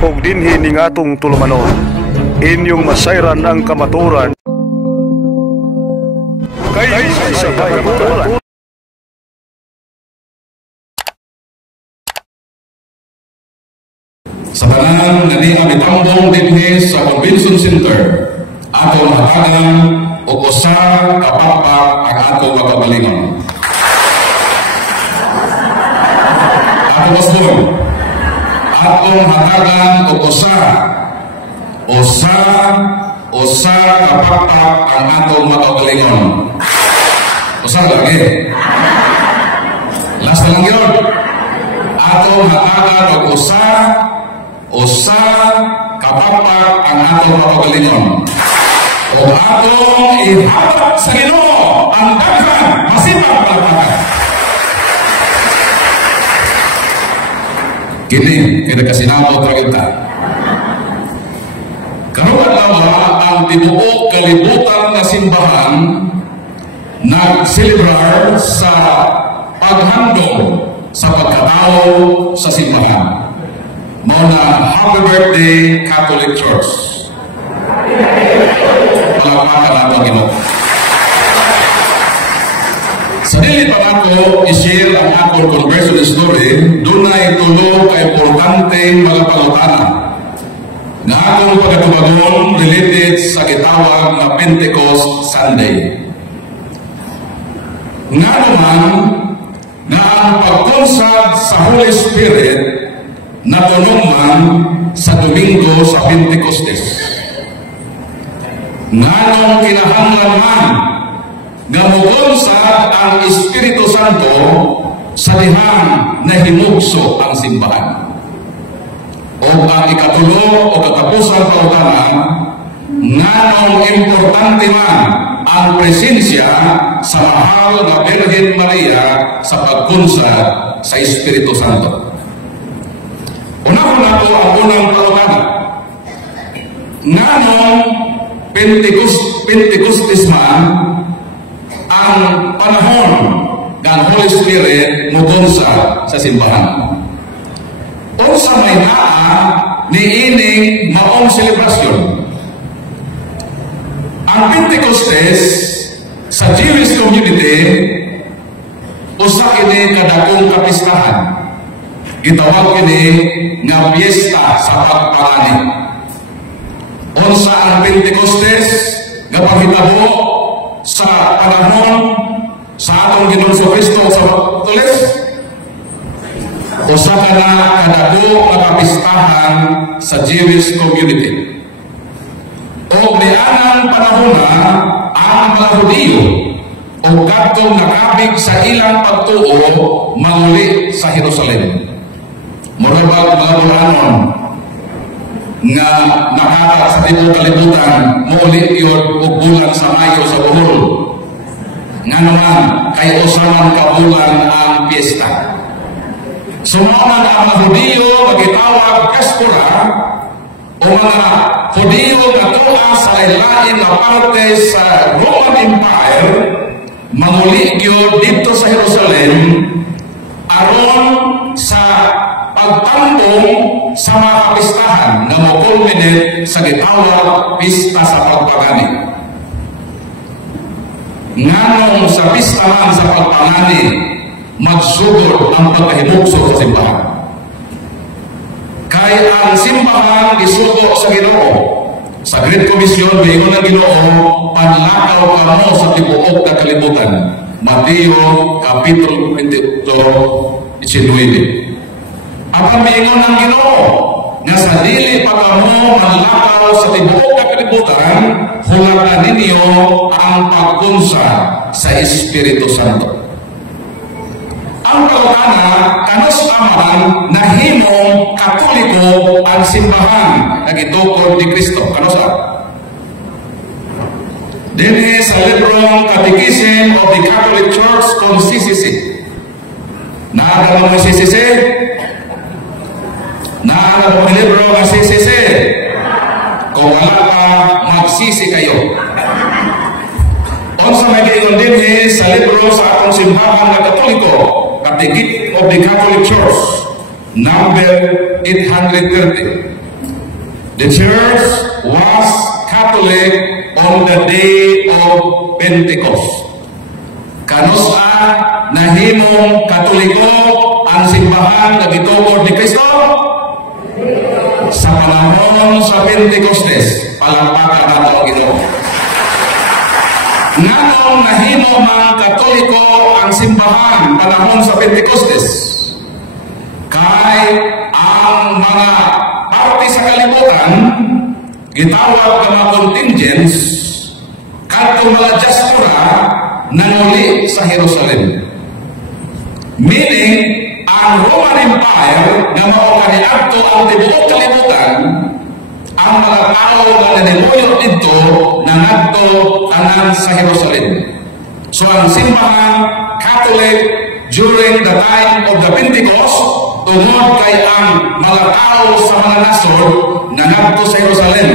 og dinhi ning atong tulumanon. Inyong masayran ang kamaturan kay sa kamaturan. Sa tanan nga di mitambong dinhi sa Convention Center, atong hatagan og usa ka pakpak ang atong kapagalingon. Atong basbon, atong hatagan og usa ka pakpak ang atong kapagalingon. Usa lagi. Last lang yun. Atong hatagan og usa kapakpak ang atong kapagalingon. O atong ihatag sa Ginoo ang daghang masipag palakpakan. Kini kinakasinabot ra kita. Karon lawa ang tibuok kalibutan nga simbahan nagselebrar sa paghandom sa pagkatao sa simbahan. Mao na happy birthday Catholic Church. Palakpakan nato ang Ginoo. Sa dili pa ako i-share ang akong conversion story, dunay tulo ka importante mga pangutana nga akong pagatubagon related sa gitawag na Pentecost Sunday. Nga naman na ang pagkonsad sa Holy Spirit natunog man sa Domingo sa Pentecostes. Nganong kinahanglan man nga mugonsad ang Espiritu Santo sa dihang nahimugso ang simbahan. O ang ikatulo o katapusan pautanan, nganong importante man ang presensya sa mahal na Birhen Maria sa pagkonsad sa Espiritu Santo. Una-una ko ang unang pautanan. Nganong Pentecostes man ang panahon ng Holy Spirit mugonsa sa simbahan. Unsa may naa ni ining maong selebrasyon. Ang Pentecostes sa Jewish community usa kini kadakong kapistahan. Gitawag kini nga piyesta sa pagpangani. Unsa ang Pentecostes nga panghitabo sa panahon sa atong Ginoong Kristo sa Tulis? Usa ka na kadako nga kapistahan sa Jewish community. O nianang panahon na ang mga Hudiyo o kadtong nakabig sa ilang pagtuo manguli sa Jerusalem. Murabag mga Bulanon nga nakaka sa tibok kalibutan muli yun o bulan sa Mayo sa Bohol. Nga naman kay usaman kabulan ang piyesta. Sumaman ang mga Hudiyo magitawag Kaspura o mga Hudiyo na tuwa sa lain na parte sa Roman Empire manguli yun dito sa Jerusalem aron sa pagtambong sa mga kapistahan na mo-culminate sa gitawag pista sa pagpagani. Nganong sa pista man sa pagpagani magsugod ang pagkahimugso sa simbahan. Kaya ang simbahan isugo sa Ginoo. Sa Great Commission, mayon ng Ginoo, panlakaw kamo sa tibuok na kalibutan. Mateo, Kapitulo 22, 19. Ang mayon ng Ginoo, nga sa dili pa kamo manlakaw sa tibuok na kalibutan, hulatan ninyo ang pagkunsa sa Espiritu Santo. Ang pagkana, kanos naman nahimong Katoliko ang simbahan na gitukod ni Kristo. Kanos Dini sa librong Catechism of the Catholic Church kung CCC. Naadala mo CCC? Naadala mo libro ng CCC? Kung wala pa, magsisi kayo. Unsa may kayon din sa libro sa atong simbahan na Katoliko, Catechism of the Catholic Church, number 830. The church was Catholic on the day of Pentecost. Kanusa nahimong Katoliko ang simbahan na gitugod ni Kristo? Sa panahon sa Pentecostes. Palakpakan nato ang Ginoo. Nganong nahimo mga Katoliko ang simbahan panahon sa Pentecostes? Kay ang mga parte sa kalibutan gitawag ng mga contingents kadtong mga diaspora nanuli sa Jerusalem. Meaning, ang Roman Empire na mao kaniadto ang tibuok kalibutan, ang mga tao na naniluyot dito nangadto tanan sa Jerusalem. So ang simbahan Catholic during the time of the Pentecost, tungod kay ang mga tao sa mga nasod nangadto sa Jerusalem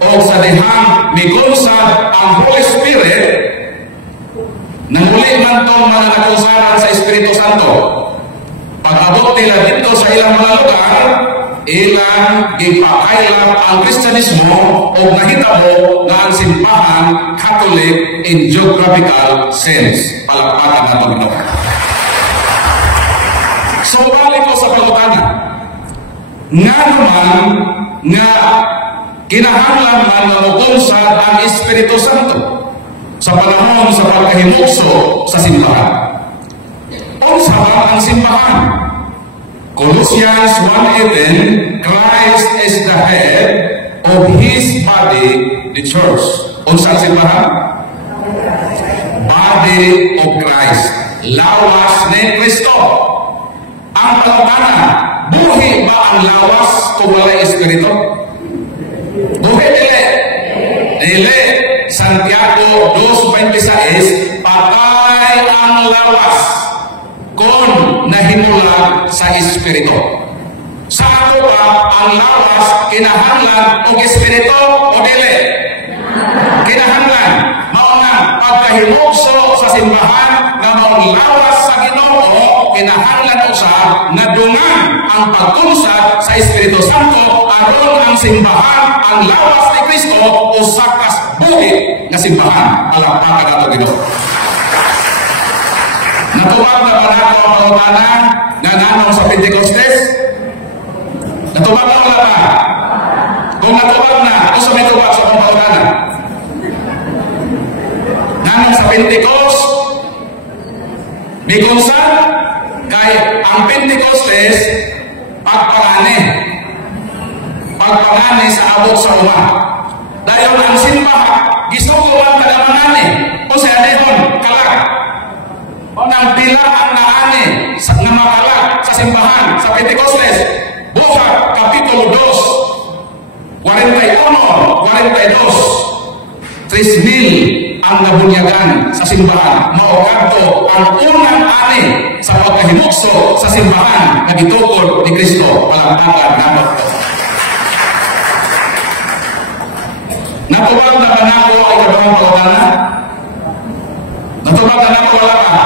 o sa dihang migunsad ang Holy Spirit, nanguli man itong mga nakusaran sa Espiritu Santo. Pag-abot nila dito sa ilang mga lugar, ilang ipakailap ang Kristyanismo o nahitabo na ang simbahan Catholic in geographical sense. Palakpakan na ito. So, balik ko sa pagkakana. Nga naman nga kinahanglan man na mabunsad ang Espiritu Santo sa panahon sa pagkahimukso sa simbahan. Unsa ba ang simbahan? Colossians 1:18, Christ is the head of His body, the church. Unsa ang simbahan? Body of Christ. Lawas ni Kristo. Ang pagkana, buhi ba ang lawas kung walay Espiritu? Buhi dili. Dili. Santiago 2:26, patay ang lawas kung nahimula sa Espiritu. Sa ako ba ang lawas kinahanglan o Espiritu o dili? Kinahanglan. Maunang pagkahimukso sa simbahan na maong lawas sa Ginoo, kinahanglan usa na dungan ang pagkunsad sa Espiritu Santo aron ang simbahan ang lawas ni Kristo o sakas buhi na simbahan. Palakpakan nato Ginoo. Natubag na ba nato ang pangutanan na nanong sa Pentecostes? Natubag na wala ba? Kung natubag na, ano sa may tubag sa pangutanan? Nanong sa Pentecost, may kunsan, kay ang Pentecostes, pagpangani sa abot sa uma. Dahil ang simbahan, gisugo ang kalamangani, o sa adehon, kalag. O nang bilang na ani sa nga makalag sa simbahan sa Pentecostes, buhat Kapitulo 2, 41, 42, 3,000 ang nabunyagan sa simbahan. Maogadto ang unang ani sa pagkahimukso sa simbahan na gitukod ni Kristo. Palakpakan nato. Natubag na ba nako ay kadawang pagkana? Natubag na nako wala pa?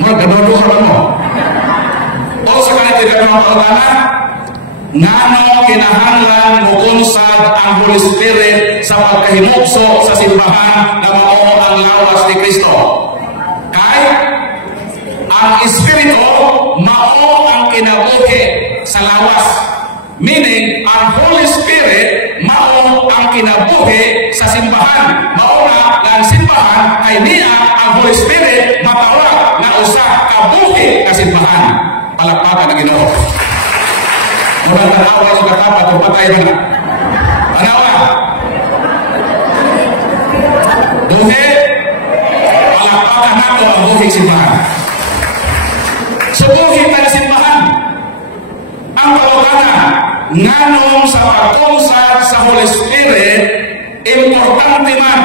Magkadodo ka mo. O sa kanito kadawang pagkana, ngano kinahanglan mukunsad ang Holy Spirit sa pagkahimukso sa simbahan na mao ang lawas ni Kristo. Kay ang Espiritu mao ang kinabuhi sa lawas. Meaning, ang Holy Spirit mao ang kinabuhi sa simbahan. Mao na ang simbahan ay niya ang Holy Spirit matawag na usa kabuhi na simbahan. Palakpakan na Ginoo. Murang tanawa sa katapat o patay mo na. Tanawa. Buhi. Palakpakan nato ang buhi simbahan. So buhi na simbahan. Ang pagkakana, nganong sa pagkunsad sa Holy Spirit, importante man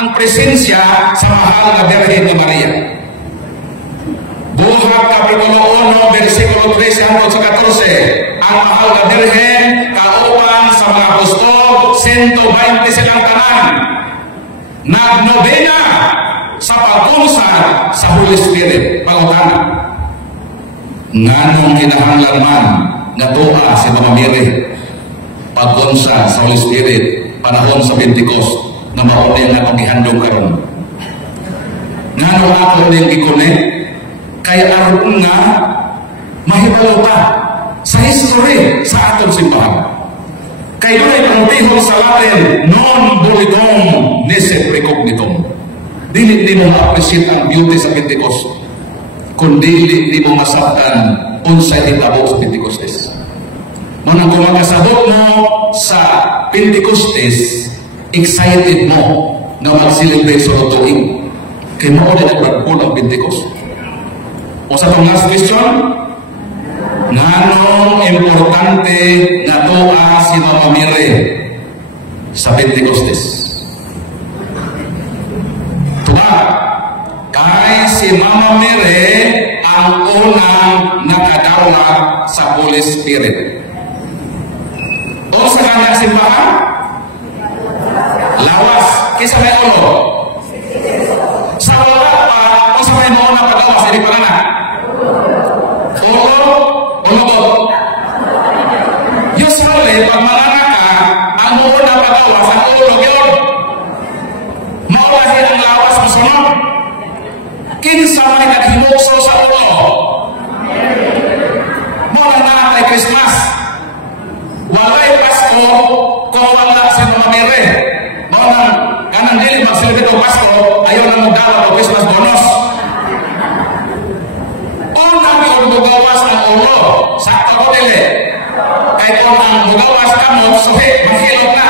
ang presensya sa mahal na Birhen ni Maria. Buhat Kapitulo 1, versikulo 13 hanggang 14. Ang mahal na Birhen, kauban sa mga apostol, 120 silang tanan. Nagnobena sa pagkunsad sa Holy Spirit. Pagkakana, nganong kinahanglan man na doa si Mama Mary. pag-unsa sa Holy Spirit panahon sa Pentecost na mauli ang akong gihandong karon. Ngano ako ning gikunik kay aron nga mahibalo ta sa history sa atong simbahan. Kay dunay pangutihon sa Latin, non volitum nisi precognitum. Dili mo ma-appreciate ang beauty sa Pentecost, kundi di mo masabtan unsay hitabo sa Pentecostes. Manang kung magkasabot mo sa Pentecostes, excited mo na mag-celebrate sa tuig. Kaya mo din nagbagpon ang Pentecost. O sa itong last question, nganong importante na tuwa si Mama Mary sa Pentecostes? Tuwa, kay si Mama Mary ang unang nakadawat sa Holy Spirit. O sa kanyang simbahan, lawas, kaysa may ulo. Sa wala pa, o sa may noon na pagawas, hindi pa na. Ulo, ulo. Usually, pag malana ka, ang noon na pagawas, ang ulo, yun. Maulahin ang lawas mo sunod. Kinsa may naghimukso sa ulo. Mula na kay Christmas. Walay Pasko kung wala si Mama Mary. Maunang kanang dili mag-celebrate o Pasko, ayaw na magdala o Christmas bonus. Unang yung bugawas ng ulo, sakto ko dili. Kaya kung ang bugawas kamot, suhi, mahilot na.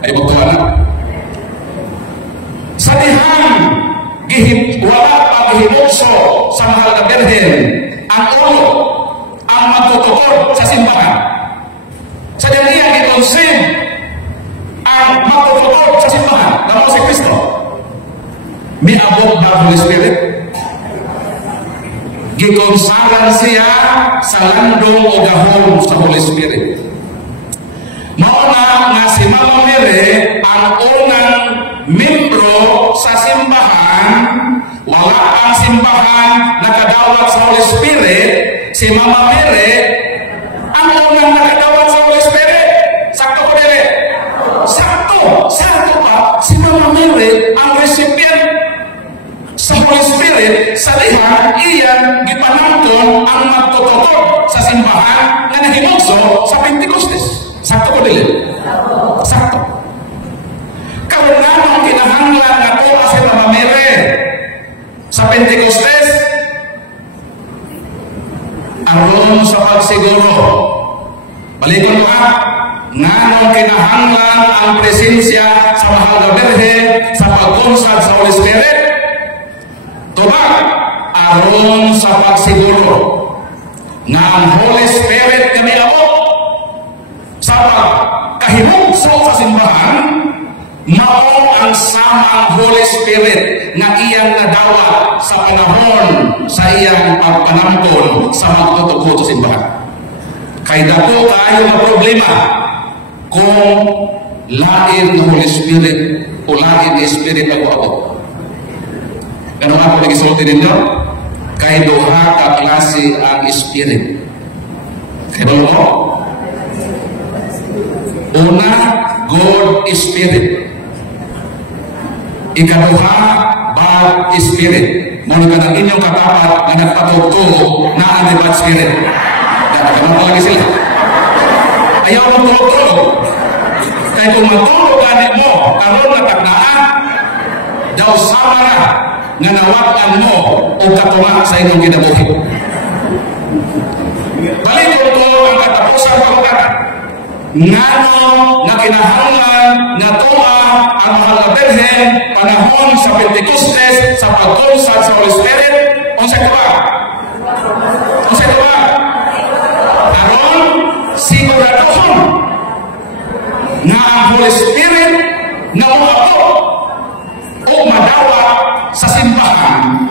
Ay magtuwa na. Sa dihang, wala paghimukso sa mahal na Birhen, ang ulo, ang magtutukod sa simbahan. Sa dihang gikonsin, ang magtutukod sa simbahan, naman si Kristo. Miabot na Holy Spirit. Gikonsaran siya sa landong o gahon sa Holy Spirit. Mauna nga si Mama Mary ang unang membro sa simbahan, wala ang simbahan nakadawat sa Holy Spirit, si Mama Mary ang unang nakadawat sa Holy Spirit. Sakto ko dire. Sakto pa, si Mama Mary ang recipient sa Holy Spirit sa dihang iyan gipanangton ang magtutukod sa simbahan na nahimugso sa Pentecostes. Sakto ko dili? Sakto. Karon nga ang kinahanglan na tuwa si Mama Mary sa Pentecostes, aron sa pagsiguro. Balikon mo nga ang kinahanglan ang presensya sa mahal na Birhen sa pagkunsad sa Holy Spirit. Tubag, aron sa pagsiguro nga ang Holy Spirit kami ako sa pagkahimugso sa simbahan, mao ang samang Holy Spirit na iyang nadawa sa panahon sa iyang pagpanampon sa magtutukod sa simbahan. Kay dako kayo na problema kung lain ng Holy Spirit o lain ng Spirit ako. Ganun ako nag-isulti ninyo? Kay duha ka klase ang Spirit. Kaya mo? Una, God is Spirit. Ikaduha, bad Spirit. Muna ka ng inyong katapat na nagpatugtog na ang bad Spirit. Ganun pa lagi sila. Ayaw mo tulog. Kaya kung matulog ganit mo, karoon na tagnaan, daw sama na nga nawakan mo o katunga sa inyong kinabuhi. Balik ko ang katapusan pagkakata. Ngano na kinahanglan na tuwa ang mahal na Birhen panahon sa Pentecostes sa pagkunsad sa Holy Spirit o sa tuwa? Aron siguraduhon nga ang Holy Spirit na umapo o madawa sa simbahan,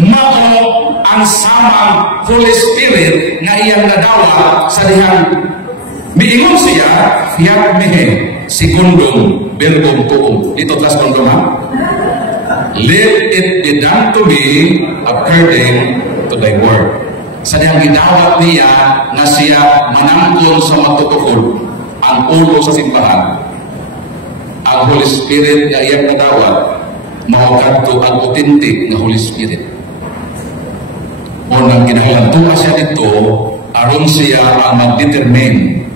mao ang samang Holy Spirit na iyang nadawa sa dihang miingon siya, fiat mihe, secundum verbum tuum. Dito tas kondom ha? Let it be done to me according to thy word. sa diyang gidawat niya nga siya manangkon sa matutukod ang ulo sa simbahan. Ang Holy Spirit nga iyang nadawat mao kadto ang authentic na Holy Spirit. Unang kinahanglan siya dito aron siya ang mag-determine,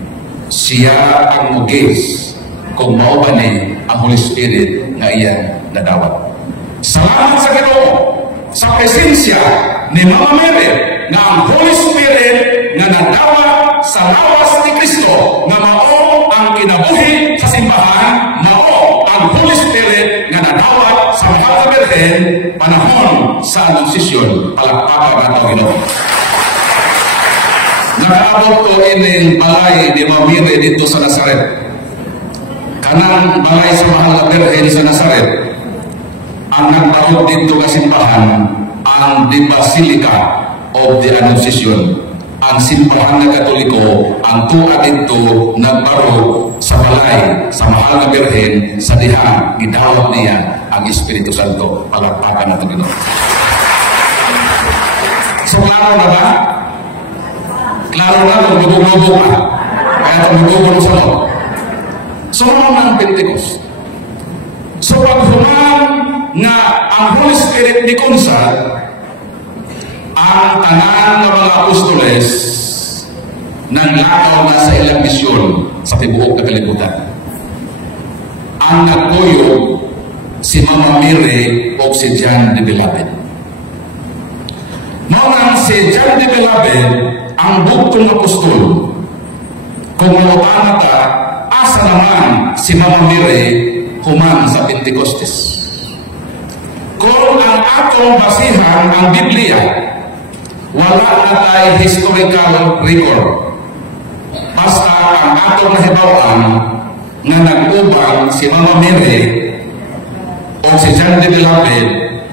siya ang mugis kung mao ba ni ang Holy Spirit nga iyang nadawat. Salamat sa Ginoo sa presensya ni Mama Mary nga ang Holy Spirit nga nadawat sa lawas ni Kristo nga mao ang kinabuhi sa simbahan, mao ang Holy Spirit nga nadawat sa Mahal na Birhen panahon sa Anunsisyon. Palakpakan nato Ginoo. Nakaabot ko ining balay ni Mama Mary dito sa Nazaret. Kanang balay sa Mahal na Birhen sa Nazaret, ang nagbarog dito ka simbahan ang The Basilica of the Annunciation. Ang simbahan na Katoliko, ang tuwa dito nagbarog sa balay sa Mahal na Birhen sa diha gidawat niya ang Espiritu Santo. Palakpakan natin Ginoo. So klaro na ba? Klaro na kung bubog-bubog ka. Kaya tumubog sa loob. So ng Pentecost. So paghuman nga ang Holy Spirit ni Kunsad, ang tanan ng mga apostoles nang lakaw na sa ilang misyon sa tibuok na kalibutan. Ang nagkuyog si Mama Mary o si John the Beloved. Maunang si John the Beloved ang buktong apostol. Kung mautana ta, asa naman si Mama Mary human sa Pentecostes. Kung ang atong basihan ang Biblia, wala na tayo historical record. Basta ang atong nahibawan na nag-ubang si Mama Mary o si John the Beloved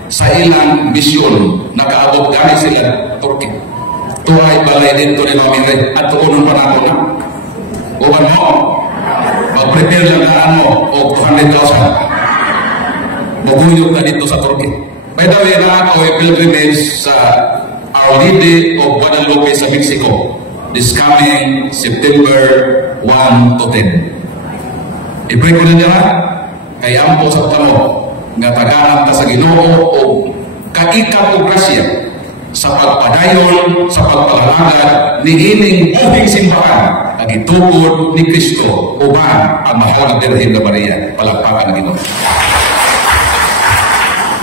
sa ilang misyon, nakaabot gani sila Turkey. Tuway balay dito ni Mama Mary at tuunong panahon na. Uban mo, mag-prepare lang na ano o 200,000. Maguyog na dito sa Turkey. By the way, na ako ay pilgrimage sa Our Lady of Guadalupe sa Mexico this coming September 1 to 10. I-pray ko na niya kay ampo sa tamo nga tagaan ta sa Ginoo o kaika o grasya sa pagpadayon, sa pagpalalagad ni ining buhing simbahan ang itukod ni Kristo uban ang Mahal na Birhen na Maria. Palakpakan ng Ginoo.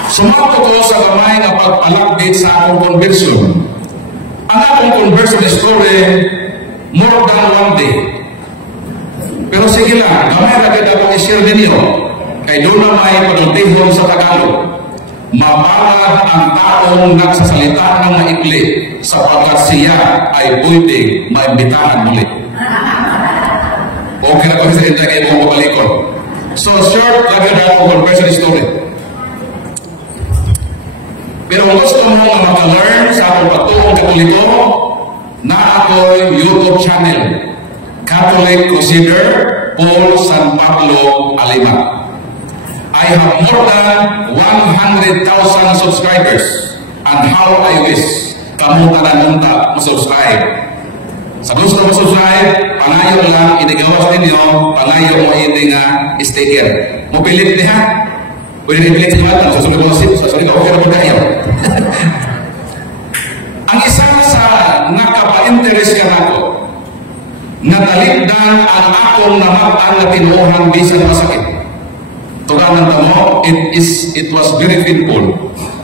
Sumato ko sa gamay na pagpalakbit sa akong conversion. Ang akong conversion story, more than one day. Pero sige lang, gamay na kita akong i-share ninyo. Kay doon na may panultihon sa Tagalog. Mapalad ang taong nagsasalita ng maikli sapagkat siya ay pwede maimbitahan muli. Okay na ko sa inyo kayo mong mabalikon. So short, lagi na akong conversion story. Pero kung gusto mo nga maka-learn sa akong patuong Katoliko, na ako'y YouTube channel, Catholic Crusader Paul San Pablo Alima. I have more than 100,000 subscribers, and how I wish kamuta na nunta mo-subscribe. Sa gusto mo subscribe, pangayo lang, inigawas ninyo, pangayo mo ini nga sticker. Mobilit niya. Pwede rin-pilit sa iwatan, susunod ko sip, susunod ko, okay na po tayo. Ang isa sa nakapa-interest ka na ko, natalikdan ang akong namatang na tinuohan bisan masakit. Tuganan mo, it was very painful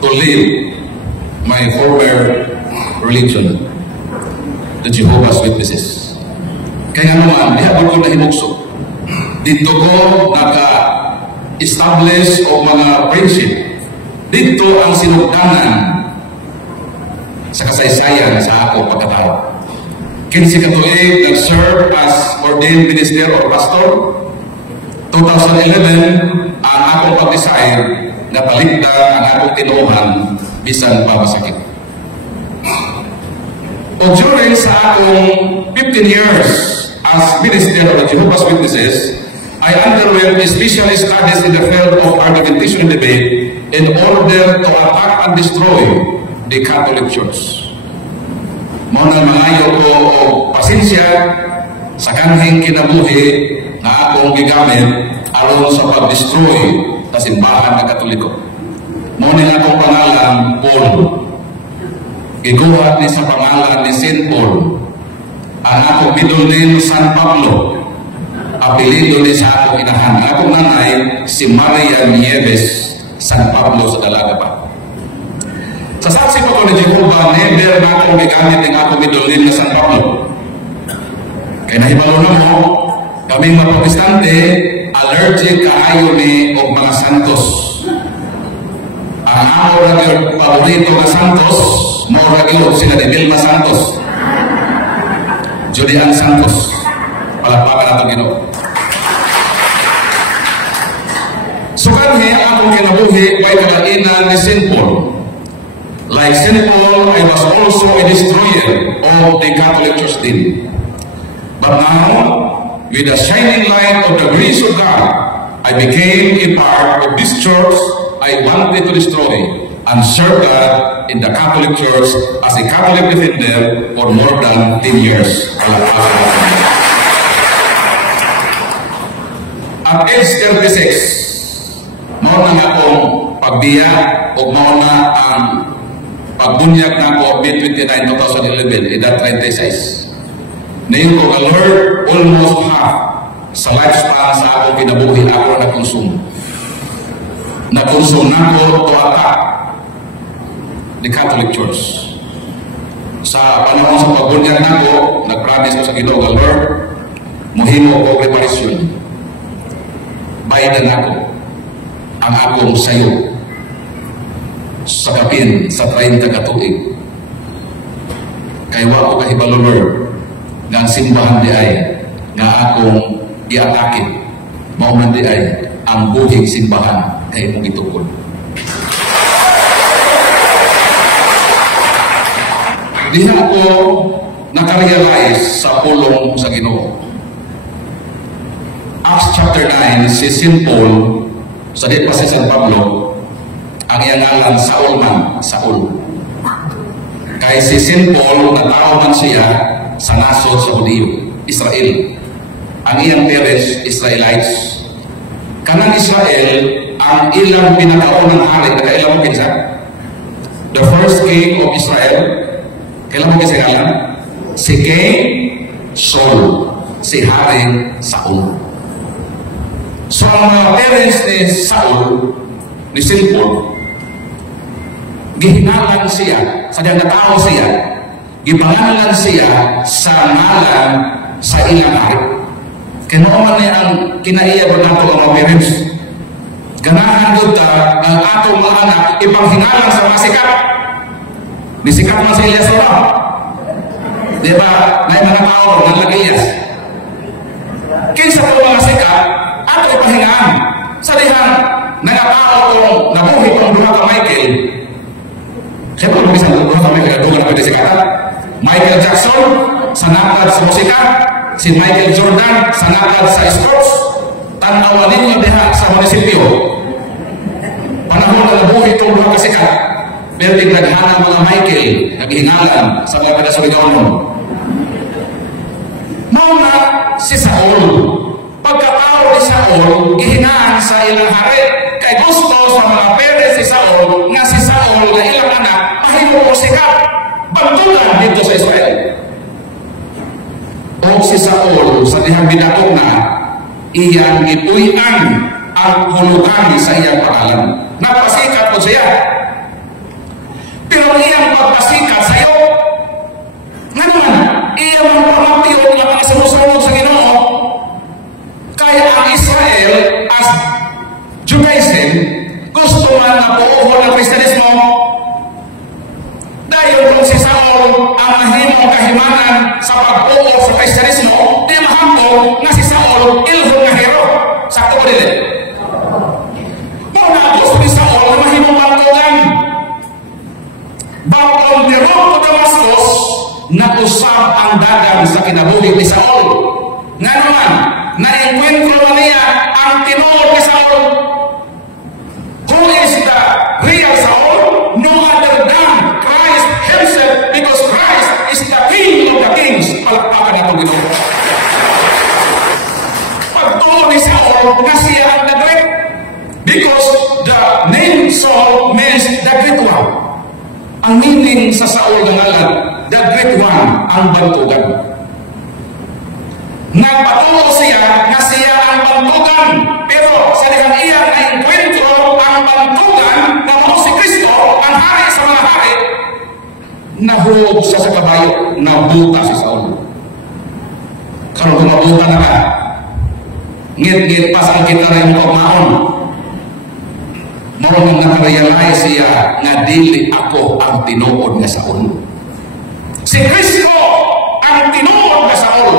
to leave my former religion, the Jehovah's Witnesses. Kaya naman, dihabot ko na hinukso. Dito ko establish o mga friendship. Dito ang sinugdanan sa kasaysayan sa ako pagkatao. Kinsi Katolik nag-serve as ordained minister or pastor. 2011, ang akong pag-desire na paligda ang akong tinuuhan bisan pa masakit. O during sa akong 15 years as minister of the Jehovah's Witnesses, I underwent special studies in the field of argumentation and debate in order to attack and destroy the Catholic Church. Mao na mangayo ko og pasensya sa kanhing kinabuhi nga akong gigamit aron sa pag-destroy sa simbahan ng Katoliko. Mao ni akong pangalan Paul. Giguhat ni sa pangalan ni Saint Paul. Ang akong middle name San Pablo. Apelido ni sa akong inahan. Ang akong nanay si Maria Nieves San Pablo sa Dalaga pa. Sa saksi ko ni Jehovah, never na akong gigamit ng akong middle name na San Pablo. Kaya nahibalo na mo, kaming mga protestante, allergic kaayo ni og mga santos. Ang ako na paborito na santos, mo ragilog sila ni Vilma Santos. Julian Santos. Palakpakan natin Ginoo. So kanhi akong kinabuhi may kalainan ni Saint Paul. Like Saint Paul, I was also a destroyer of the Catholic Church then. But now, with the shining light of the grace of God, I became a part of this church I wanted to destroy and serve God in the Catholic Church as a Catholic defender for more than 10 years. At age 36, mao na akong pagbiya o mao na ang pagbunyag na ako mid-29, 2011, edad 36. Ngayon ko ka-Lord, almost half sa lifespan sa akong kinabuhi ako na konsumo. Nag-consume na ako tuwata ni Catholic Church. Sa panahon sa pagbunyag na ako, nag-promise ko sa Ginoo, Lord, muhimo ko reparisyon. Bayadan ako ang akong sayo sa kapin sa 30 katuig. Kaya wa ko kahibalo, Lord, nga ang simbahan di ay nga akong i-atake. Mauman di ay ang buhing simbahan kay mong itukod. Diha ko nakarealize sa pulong sa Ginoo. Acts chapter 9, si Saint Paul, sa di pa si San Pablo, ang iyang ngalan Saul man, Saul. Kay si Saint Paul, natao man siya sa nasod sa Hudiyo, Israel. Ang iyang parents, Israelites. Kanang Israel, ang ilang pinakaunang hari, nakailang mo kinsa? The first king of Israel, kailan mo kinsa ngalan? Si King Saul, si Hari Saul. So ang mga parents ni Saul, ni Saint Paul, gihinalan siya, sa diyang natao siya, gipangalan siya sa ngalan sa ilang hari. Kinauman niya ang kinaiya ba nato ang mga parents. Ganahan doon ta ang atong mga anak ipanghingalan sa mga sikat. Ni sikat man sa Elias na. Diba? May mga tao ng Lagayas. Kinsa po mga sikat, ato ipahingaan. Sa dihan, nangatao kong nabuhi kong buha ka Michael. Siyempre, kung isang buha ka Michael, doon na pwede sikatan. Michael Jackson, sa nakad sa musika. Si Michael Jordan, sa nakad sa sports. Tanawan ninyo diha sa munisipyo. Panahon na nabuhi kong buha ka sikat. Pero tigladhanan mga Michael, naghingalan sa mga pinasurigawan. Mauna si Saul. Pagkatao ni Saul, gihingaan sa ilang hari. Kay gusto sa mga parents ni Saul, nga si Saul na ilang anak, mahimo o sikat. Bantulan dito sa Israel. O si Saul, sa dihang binakok na, iyang ipuyan ang hulugan sa iyang pangalan. Nagpasikat po siya. Pero iyang pagpasikat sa iyo, nga naman, iyang pamapiyot na pagkasunod sa Ginoo, kaya ang Israel as Judaism, gusto man na puuhon ng Kristiyanismo, dahil kung si Saul ang mahimong kahimanan sa pagpuo sa Kristiyanismo, di mahangko na si Saul ilhong nga hero. Sakto ko din. Muna gusto ni Saul na mahimong pagtugan. But on the road to Damascus, nausap ang dagang sa kinabuhi ni Saul. Nga naman, na-enkwentro niya ang tinuod ni Saul. Who is the real Saul? No other than Christ himself, because Christ is the na itong Ginoo. Pagtuo ni Saul, nga siya ang the great. Because the name Saul means the great one. Ang meaning sa Saul ng ngalan, the great one, ang bantugan. Nagpatuo siya nga siya ang bantugan. Pero sa likang iyan ay enkwentro ang bantugan na mo si Kristo, ang hari sa mga hari, nahulog siya sa kabayo, nabuta si Saul. Karon kung mabuta na ka, ngit-ngit pa sa kita na yung pagmaon. Marunong nakarealize siya nga dili ako ang tinuod nga Saul. Si Kristo ang tinuod nga Saul.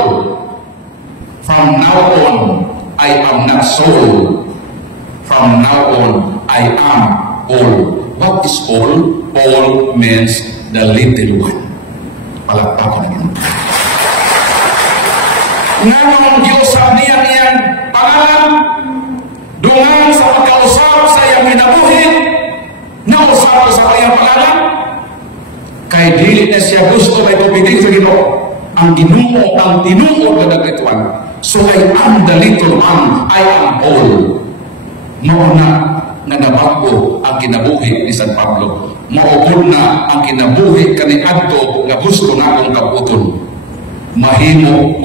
From now on, I am not Saul. From now on, I am Paul. What is Paul? Paul means the little one. Palakpakan na yun. Nga nung Diyos sa niyan pangalan, dungan sa pagkausap sa iyang kinabuhi, nausap sa kanyang pangalan, kay dili na siya gusto may pupitin sa Ginoo. Ang Ginoo ang tinuod na nagretuan. So I am the little one, I am Paul. Mauna nga nabago ang kinabuhi ni San Pablo. Maugod na ang kinabuhi kaniadto nga gusto na akong kabuton.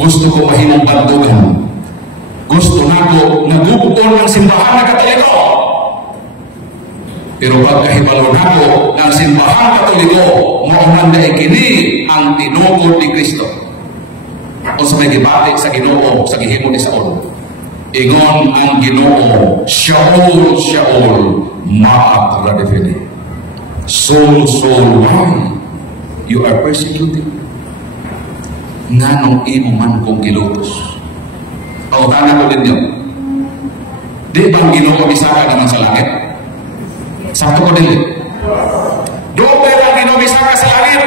Gusto ko mahimong bantugan. Gusto na ko nagubukon ng simbahan na Katoliko. Pero pagkahibalo na ko ng simbahan Katoliko, maunang na ikini ang tinugod ni Kristo. O sa may gibati sa Ginoo, sa gihimo ni Saul. Ingon ang Ginoo, Shaul, Shaul, ma'at radifili. Saul, Saul, why you are persecuted? Nganong imo man kong gilutos. Pautana ko din yun. Di ba ang Ginoo misaka naman sa langit? Sakto ko din. Doon ang Ginoo misaka sa langit.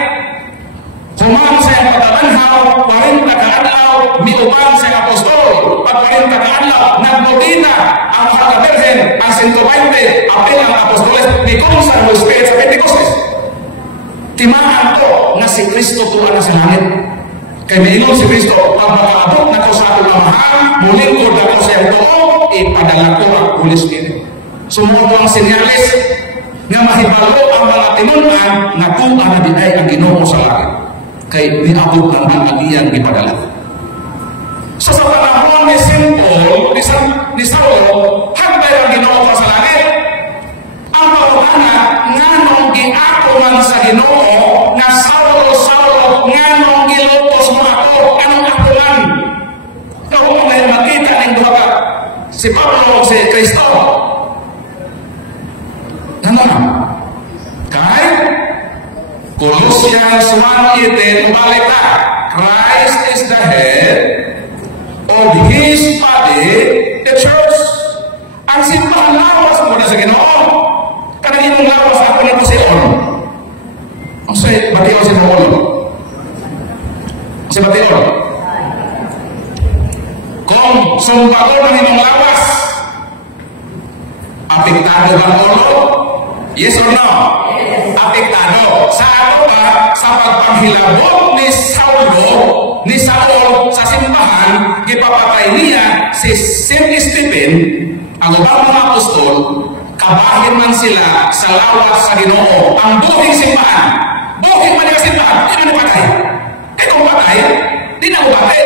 Humang sa iyang pagkabanhaw, 40 kaadlaw, miuban sa iyang apostol. At 40 kaadlaw, nagmugina ang mga Virgen, ang 120, apel ang apostoles, ni kung sa Holy Spirit sa Pentecostes. Timaan ko na si Kristo tuwa na sa langit. Kaya maingon si Kristo, pag makaabot na ko sa aking mamahal, mulingkod ako sa iyang tuo, ipadala ko ang Holy Spirit. Sumuot ang sinyalis nga mahibalo ang mga tinunan na tuwa na dinay ang Ginoo sa langit. Kaya niabot naman ang iyang ipadala. So sa panahon ni Paul, ni Saul, hanggang ang Ginoo sa langit, ang pagkana nga nung giako man sa Ginoo, na Saul, nga nung gilutos mo ako, anong ako man? Kung may makita ng duha ka, si Pablo o si Kristo. Ano? Kaya? Colossians 1:18, balik ka. Christ is the head of His body, the church. Ang simbahan lawas mo na sa Ginoo. Kanang imong lawas ako na po sa iyon. Ang say, bati ko sa Paul. Sa bati ko. Kung sumbago ng imong lawas, apektado ba ang ulo? Yes or no? Apektado. Sa ano ba? Sa pagpanghilabot ni Saul sa simbahan, ipapatay niya si Saint Stephen, ang ubang mga apostol, kabahin man sila sa lawas sa Ginoo. Ang buhing simbahan. Buhing man yung simbahan, di na napatay. Eh kung patay, di na ubate.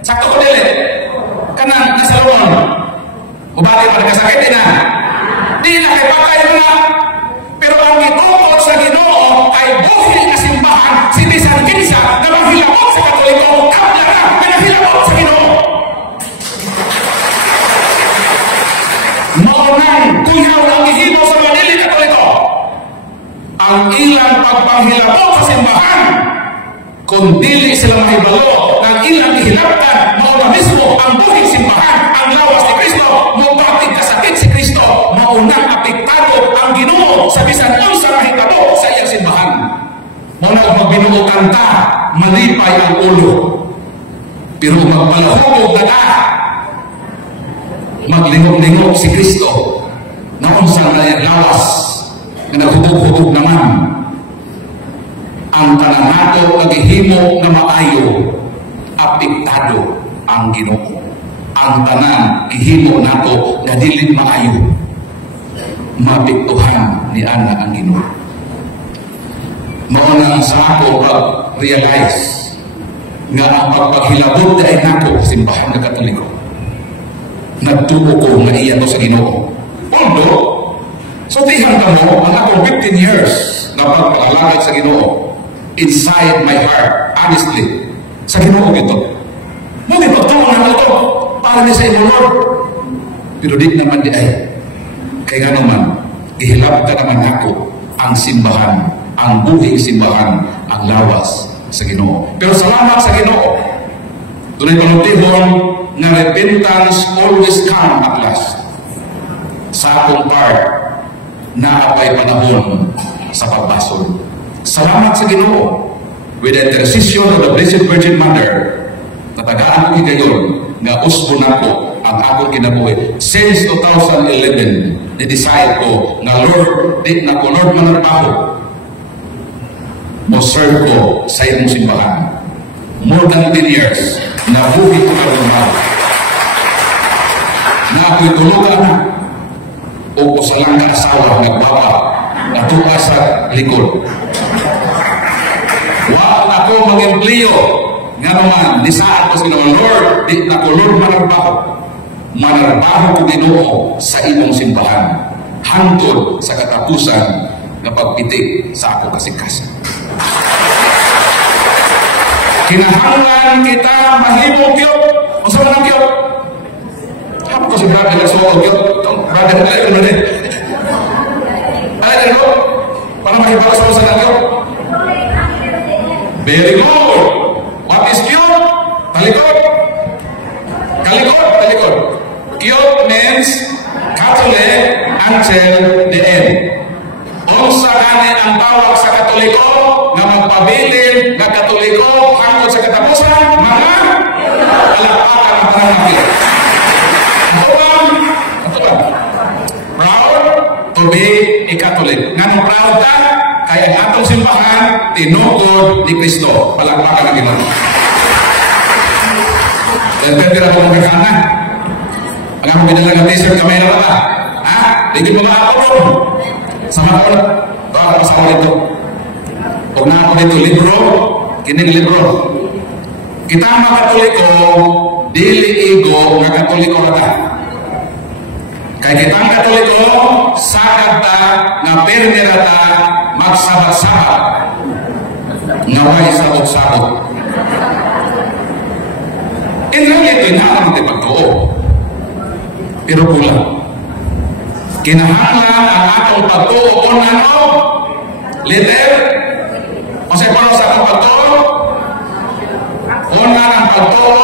Sakto ko dili. Kanang nasa loob. Ubate pa nagkasakit, di na. Di na kay patay mo na. Pero ang gitukod sa Ginoo ay buhing na simbahan, si Bisan Kinsa, na maghilabot sa Katoliko, kaplara, na naghilabot sa Ginoo. Maunang kuyaw ang gihimo sa Manili Katoliko. Ang ilang pagpanghilabot sa simbahan, kung dili sila mahibalo ng ilang ihilabtan, mauna mismo ang buhing simbahan, ang lawas ni Kristo, mabatig kasakit si Kristo, maunang apektado ang Ginoo sa bisan unsa mahitabo sa iyang simbahan. Mauna kung magbinuo kanta, malipay ang ulo. Pero magpalahubog na ta, maglingog-lingog si Kristo na unsa na iyang lawas na naghubog-hubog naman. Ang tanan nato nagihimo na maayo maapektado ang Ginoo. Ang tanan gihimo nato nga dili maayo. Maapektuhan ni ana ang Ginoo. Mao na sa ako pag-realize nga ang pagpaghilabot dahil nako simbahan na Katoliko. Nagtuo ko nga iya to sa Ginoo. Although, so tihan ka mo, ang akong 15 years na pagpakalagay sa Ginoo, inside my heart, honestly, sa Ginoo ito. Muli pagtuo na ito, para niya sa inyo, Lord. Pero di naman di ay. Kaya nga naman, ihilap ka naman ako ang simbahan, ang buhing simbahan, ang lawas sa Ginoo. Pero salamat sa Ginoo. Doon ay panutihon na repentance always come at last. Sa akong part, naapay panahon sa pagbasol. Salamat sa Ginoo. With the intercession of the Blessed Virgin Mother, natagaan ko igayon nga usbo nako ang akong kinabuhi. Since 2011, ni-decide ko na Lord, di na ko Lord manarbaho. Mo serve ko sa imong simbahan. More than 10 years, nabuhi ko ka rin na ako'y tulugan o kusalang ka asawa nagbaba na tuwa sa likod. Wala ako mag-empleo nga naman, nisaan ko sa Lord, di na ko Lord manarbaho. Manarbaho ko Ginoo sa imong simbahan hangtod sa katapusan na pagpitik sa ako kasikasan. Kinahanglan kita mahimong kiyot. O sa manang kiyot? Hapon ko si brother nagsuot kiyot. Brother na yun na rin. Ay, ko? Para makipag sa manang kiyot? Very good. What is kiyot? Talikod. Kalikod, talikod. Kiyot means Catholic until the end. Unsa gani ang tawag sa Katoliko nga magpabilin nga Katoliko hangtod sa katapusan mga palakpakan ang pananakit. Ato ba? Proud to be a Catholic. Nga proud ka kaya ang atong simbahan tinukod ni Kristo. Palakpakan ang Ginoo. Depende na kung magkana. Ang akong binalang t-shirt kamay na ba? Ha? Hindi mo makakapon. Sama ko na. Ito ako kasama dito. Huwag na ako dito. Libro. Kining libro. Kita ang mga Katoliko, dili ego nga Katoliko na ta. Kaya kita ang Katoliko, sagad ta, nga permi na ta, magsabat-sabat. Ngaway sabot-sabot. In reality, naman natin pagtuo. Pero kulang. Kinahanglan ang atong pagtuo kung ano? Letter? O sa paano sa atong pagtuo? Una ang pagtuo?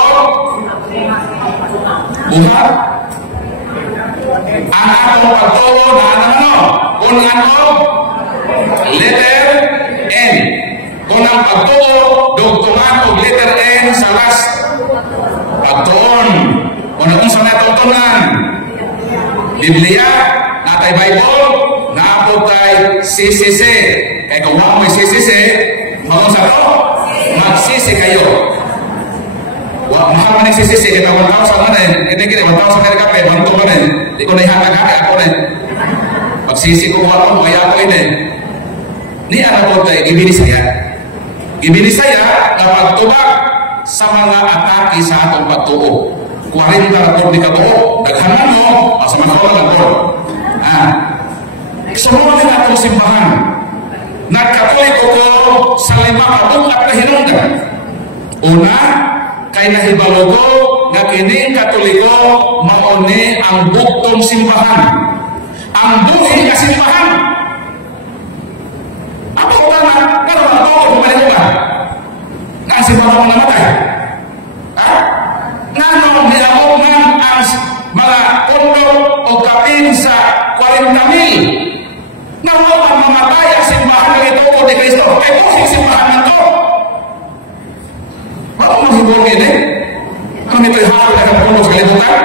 Buhat? Ang atong pagtuo na ano? Kung ano? Letter N. Kung ang pagtuo, dugtungan o letter N sa last pagtuon. Kung anong sa natungtunan? Biblia, natay Bible, naabot kay CCC. Kaya kung wala may CCC, magong sa to, magsisi kayo. Mahal man yung CCC, kaya 1,000 man eh. Hindi kaya 1,000 kaya kape, 1,000 man eh. Hindi ko na ihangag-hangag ako eh. Magsisi ko ako, kaya ako eh. Ni anabot kay Gibinisaya. Gibinisaya na pagtubag sa mga atake sa atong pagtuo. 40 na rapor di kabuo, daghanan mo, sa mga lang po. Sumunod na akong simbahan. Nagkatoliko ko sa 5 kabukat na hinungdan. Una, kay nahibalo ko nga kining Katoliko mauni ang buktong simbahan. Ang buhay na simbahan. Ako ko na, pero ba ito kung balik ba? Nga ang simbahan mo namatay. Nano nilamog man ang mga pundo o kapin sa 40,000 na wala mamatay ang simbahan ng ito ko ni Kristo. Kaya kung yung simbahan na ito, wala kong mahibugin eh. Kung ito'y hapon na kapuno sa kalibutan.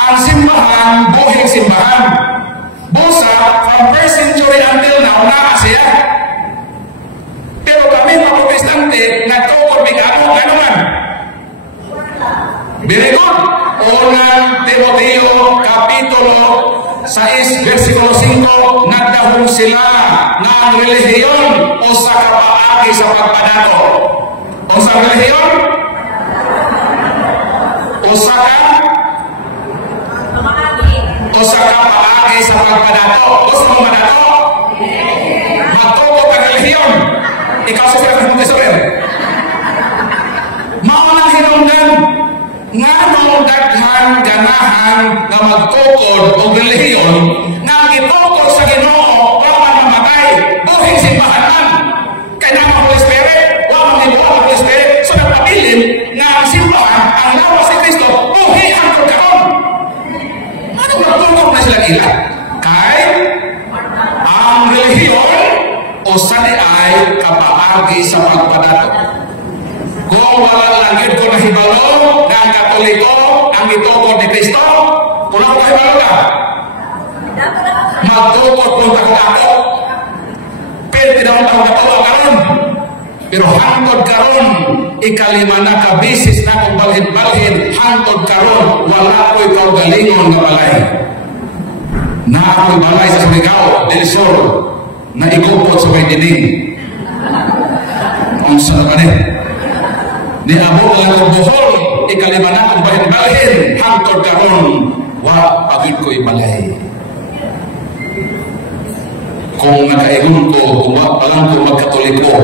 Ang simbahan, buhing simbahan, busa, from 1st century until now, na siya. Pero kami mga Protestante, importante na tukod bigano ganuman. Very good. Unang Timoteo Kapitulo 6 versikulo 5, nagdahong sila na ang relihiyon o sa kapaagi sa pagpadato. O sa relihiyon? O sa kapaagi sa pagpadato. Gusto mo madato? Matukot ang relihiyon. Ikaw sa sila ng Israel. Maunang hinungdan nga nung daghan ganahan nga magtukod o relihiyon nga gitukod sa Ginoo wala man mamatay, buhing simbahan man. Kaya naman Holy Spirit, wala man ibuha ang Holy Spirit. So nagpabilin nga ang simbahan, ang lawas ni Kristo, buhi ang pagkaon. Ano magtukod na sila ila? Kay ang relihiyon o sani ay kapaagi sa pagpadato. Kung wala lang yun ko nahibalo na ang Katoliko ang itukod ni Kristo, kung ako nahibalo ka, magtukod kung ako. Pero tinawag ako katulog karon. Pero hangtod karon, ikalima na kabisis na kung balhin-balhin, hangtod karon, wala ko'y kaugalingon na balay. Na ako'y balay sa Surigao del Sur, na ikupot sa may dining. Ang sana ka ni abo lang ang buhol, ikalima na ang balhin-balhin, hangtod karon, wa pagid ko'y balay. Kung nakaigon ko, alam ko magkatoliko,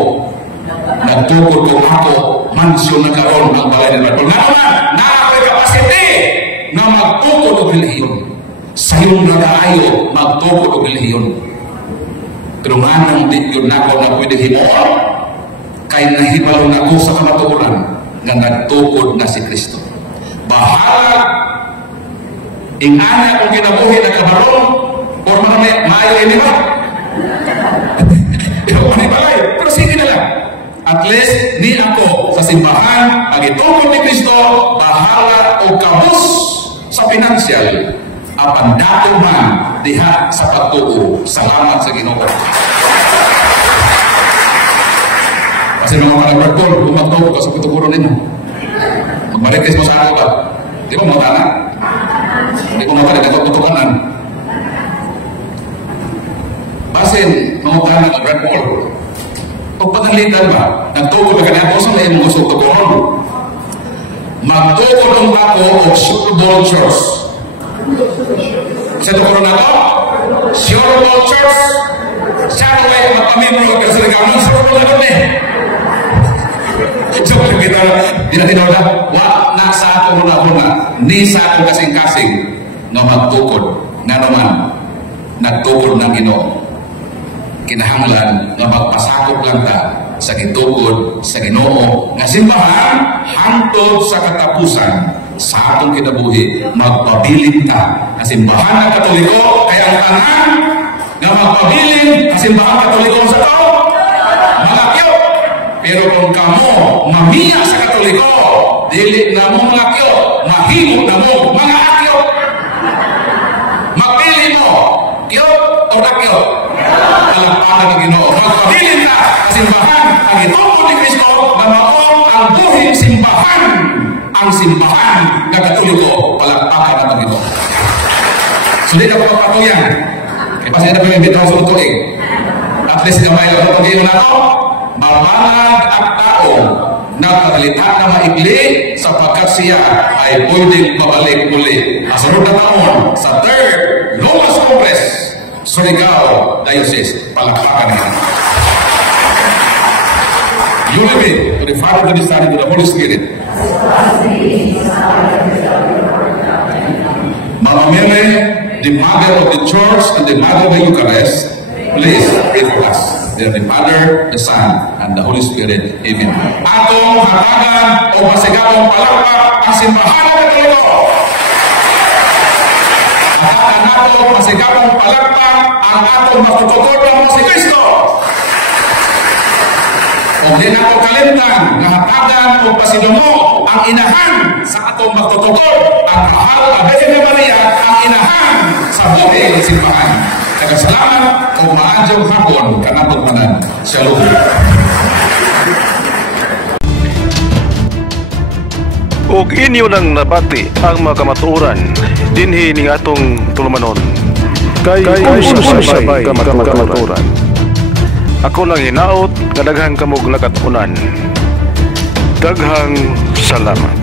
nagtukod ko ako, mansyon na karon ang balay nila. Kung naman, ako'y kapasiti na magtukod o relihiyon. Sa iyong nagaayo, magtukod o relihiyon. Pero nga nang di yun na ako na pwede himuon, kaya nahibalo na ko sa kamaturan na nagtukod na si Kristo. Bahala, ingana kung kinabuhi na kabaron, o maayo ini ba? Pero sige na lang. At least, ni ako sa simbahan, ang itukod ni Kristo, bahala o kabus sa pinansyal, apan dato man diha sa pagtuo. Salamat sa Ginoo. Kasi mga panagpagpol, bumagtog ka sa kutukuron ninyo. Magmarikis mo sa ako ba? Di ba matana? Di ba matana na kutukunan? Basin, mga panag nagpagpol. Pag panalitan ba, nagtukod ba ka na sa may mong gusto tukuron? Magtukulong ako o Sureball Church. Sa tukuron na to? Sureball Church. Siya ko ay magpamimro kasi nagkamang Sureball na kami. So, kita di natin na nasa ako muna ni sa ako kasing-kasing na magtukod na naman nagtukod ng Ginoo. Kinahanglan na magpasakop lang ta sa gitukod sa Ginoo nga simbahan hangtod sa katapusan sa atong kinabuhi. Magpabilin ta nga simbahan ng Katoliko, kaya ang tanan nga magpabilin ang simbahan Katoliko sa tao malakyo. Pero kung kamo mamiya sa Katoliko, dili na mo malakyo, mahimo na mo mga akyo. Magpili mo, kyot o rakyo. Palakpakan ng Ginoo. Magpabilin na simbahan ang itukod ni Kristo na maong ang buhing simbahan. Ang simbahan ng Katoliko, palakpakan ng Ginoo. Sulit ako magpatuyan. Kaya pasaya na pag-ibit ako sa tuig. At least gamay lang ang pag-ibit na ito. Mamanag ang tao na katalita na maigli sapagkat siya ay pwedeng mabalik muli. Asunod na taon sa 3rd Lomas Congress, Surigao Diocese. Palakpakan niya. Unity to the Father, to the Son, and to the Holy Spirit. Mama Mary, the Mother of the Church and the Mother of the Eucharist, please pray for us. They are the Father, the Son, and the Holy Spirit. Amen. Atong hatagan o masigabong palakpak ang simbahan ng Katoliko. Hatagan nato masigabong palakpak ang atong matutugod ng si Kristo. O di nato kalimtan na hatagan o pasinumo ang inahan sa atong matutugod ang mahal na Birhen Maria ang inahan sa buhay ng simbahan. Salamat o maadyong hapon kanatong manan. Shalom. ug inyo nang nabati ang mga kamatuoran dinhi ning atong tulumanon. Kay sabay kamatuoran. Ako lang hinaot nga daghang kamog nakatunan. Daghang salamat.